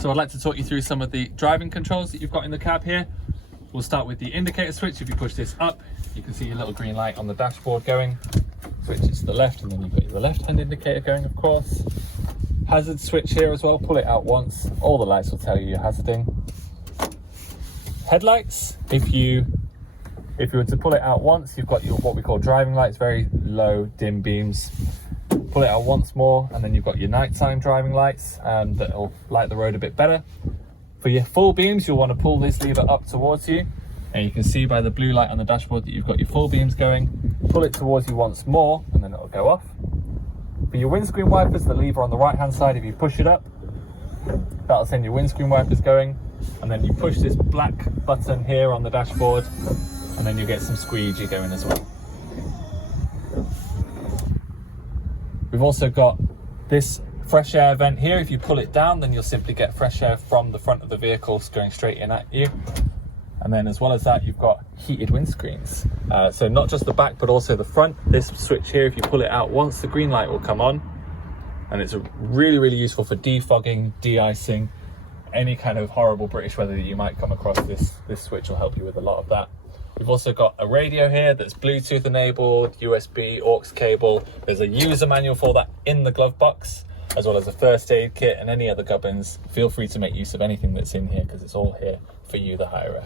So I'd like to talk you through some of the driving controls that you've got in the cab here. We'll start with the indicator switch. If you push this up, you can see your little green light on the dashboard going. Switch it to the left, and then you've got your left-hand indicator going, of course. Hazard switch here as well. Pull it out once. All the lights will tell you you're hazarding. Headlights. If you were to pull it out once, you've got your what we call driving lights, very low dim beams. Pull it out once more, and then you've got your nighttime driving lights, and that'll light the road a bit better. For your full beams, you'll want to pull this lever up towards you, and you can see by the blue light on the dashboard that you've got your full beams going. Pull it towards you once more, and then it'll go off. For your windscreen wipers, the lever on the right hand side, if you push it up, that'll send your windscreen wipers going, and then you push this black button here on the dashboard, and then you'll get some squeegee going as well. We've also got this fresh air vent here. If you pull it down, then you'll simply get fresh air from the front of the vehicle going straight in at you. And then as well as that, you've got heated windscreens. So not just the back, but also the front. This switch here, if you pull it out once, the green light will come on. And it's really, really useful for defogging, de-icing, any kind of horrible British weather that you might come across. This switch will help you with a lot of that. We've also got a radio here that's Bluetooth enabled, USB, aux cable. There's a user manual for that in the glove box, as well as a first aid kit and any other gubbins. Feel free to make use of anything that's in here because it's all here for you, the hirer.